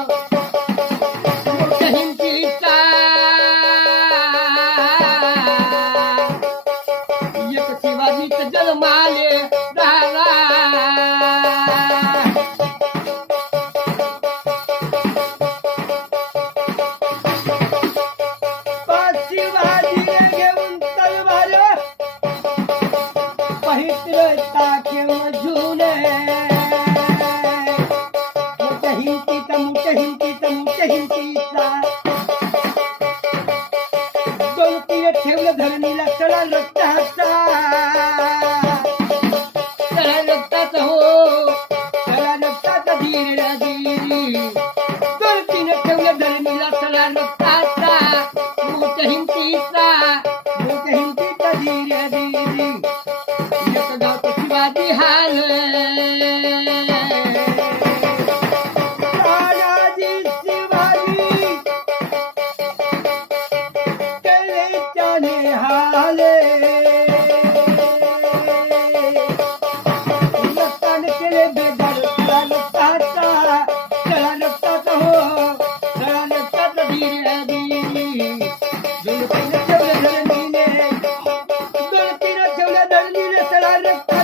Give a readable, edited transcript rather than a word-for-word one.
मोठ्या हिमतीचा एक शिवाजीत जन्माले झाला. शिवाजीने घेऊन तलवार पहिलं टाकेव झुले. मोठ्या हिमतीचा मोठ्या हिमतीचा मोठ्या हिमतीचा दोन तीर ठेवलं धरणीला चढा रक्ताचा. चढा रक्ताचा हो चढा रक्ताचा धीर धीर. दोन तीर ठेवलं धरणीला चढा रक्ताचा. मोठ्या हिमतीचा धीर धीर. एक गावचा शिवाजी हाल. तानाजी शिवाजी केले त्याने हाले. रक्ताने केले बेदार चला रक्ताचा. चला रक्ताचा हो चला रक्ताचा धीर धीर. दोन तीन ठेवले धरणीने चला रक्ताचा.